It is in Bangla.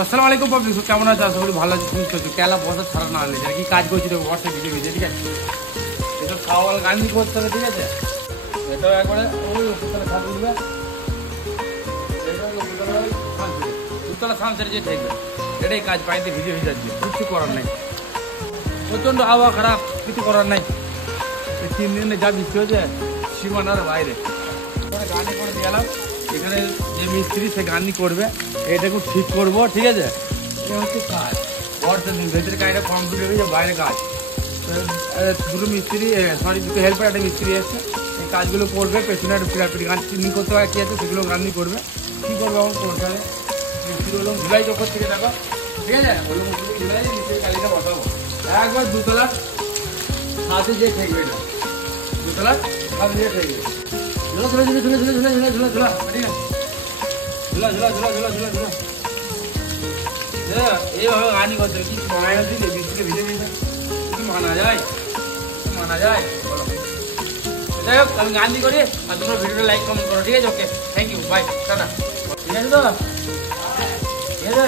আসসালামু আলাইকুম পাবলিক, কেমন আছে? আশা করি ভালো আছে। তুমি চলছো কেলা বসা ছাড়া না হলে কি কাজ করছি তো বসে ভিজে ভিজে, ঠিক আছে? এটা খাওয়াল গান্ধি করতে হবে, ঠিক আছে? এটাও একবারে ওই উপরতলা ছাদ উঠবে, উপরতলা সানসেট যে ঠেকবে, এটাই কাজ। পাইতে ভিজে ভিজে দিয়ে কিছু করার নেই, প্রচণ্ড হাওয়া খারাপ, কিছু করার নাই। এই 3 দিনে যা বৃষ্টি হয়েছে সীমানার বাইরে। গানি করে দিয়ে গেলাম, এখানে যে মিস্ত্রি সে গানি করবে, এটাকে ঠিক করবো, ঠিক আছে? এটা হচ্ছে কাজ। বর্ষার দিন ভেতরে কাজটা কমপ্লিট হয়ে গেছে, বাইরে কাজ। দুটো মিস্ত্রি, সরি দুটো হেল্পার, একটা মিস্ত্রি এসছে, এই কাজগুলো করবে। পেছনে একটা পিরাপিটি গান চিনি করতে হয়, কি আছে সেগুলো গানি করবে। কী করবে এখন করতে হবে? মিস্ত্রি হলো জুলাই চক্কর থেকে দেখো, ঠিক আছে? হলো মিস্ত্রি জুলাই, মিস্ত্রি কালিটা বসাবো একবার দুতলার হাতে যে ঠেকবে, এটা দুতলার হাতে যে ঠেকবে। ঝুলা ঝুলা ঝুলা ঝুলা ঝুলা ঝুলা ঝুলা ঝুলা ঠিক আছে, ঝুলা ঝুলা ঝুলা ঝুলা ঝুলা ঝুলা। এইভাবে গানি করতে কি মায়ের দিলে বৃষ্টিতে ভিজে ভিজে কি মানা যায়? মানা যায় বলো? যাই হোক, আমি গান করি আর তোমরা ভিডিওটা লাইক কমেন্ট করো, ঠিক আছে? ওকে, থ্যাংক ইউ, বাই, টাটা। ঠিক আছে তো? ঠিক আছে।